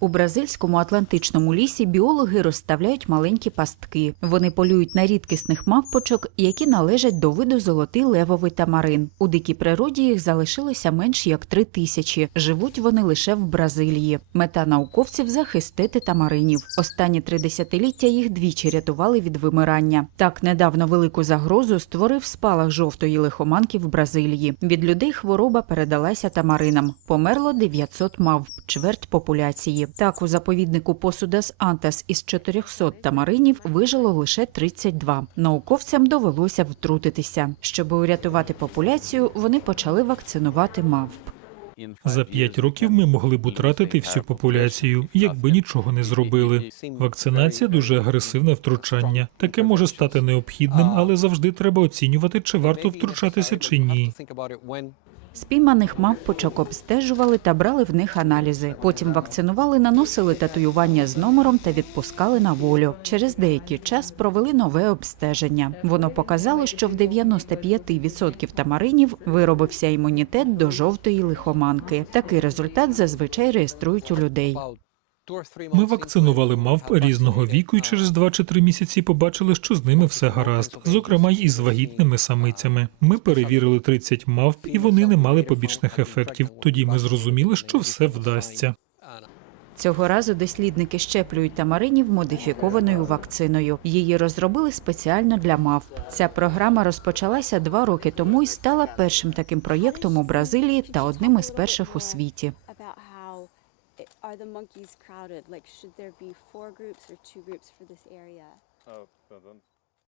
У бразильському атлантичному лісі біологи розставляють маленькі пастки. Вони полюють на рідкісних мавпочок, які належать до виду золотий левовий тамарин. У дикій природі їх залишилося менш як три тисячі. Живуть вони лише в Бразилії. Мета науковців захистити тамаринів. Останні три десятиліття їх двічі рятували від вимирання. Так недавно велику загрозу створив спалах жовтої лихоманки в Бразилії. Від людей хвороба передалася тамаринам. Померло 900 мавп, чверть популяції. Так у заповіднику Посудас Антас із 400 тамаринів вижило лише 32. Науковцям довелося втрутитися. Щоб урятувати популяцію, вони почали вакцинувати мавп. За п'ять років ми могли б утратити всю популяцію, якби нічого не зробили. Вакцинація дуже агресивне втручання. Таке може стати необхідним, але завжди треба оцінювати, чи варто втручатися чи ні. Спійманих мавпочок обстежували та брали в них аналізи. Потім вакцинували, наносили татуювання з номером та відпускали на волю. Через деякий час провели нове обстеження. Воно показало, що в 95% тамаринів виробився імунітет до жовтої лихоманки. Такий результат зазвичай реєструють у людей. Ми вакцинували мавп різного віку і через два чи три місяці побачили, що з ними все гаразд, зокрема й із вагітними самицями. Ми перевірили 30 мавп, і вони не мали побічних ефектів. Тоді ми зрозуміли, що все вдасться. Цього разу дослідники щеплюють тамаринів модифікованою вакциною. Її розробили спеціально для мавп. Ця програма розпочалася два роки тому і стала першим таким проєктом у Бразилії та одним із перших у світі. Are the monkeys crowded? Like, should there be four groups or two groups for this area? Oh,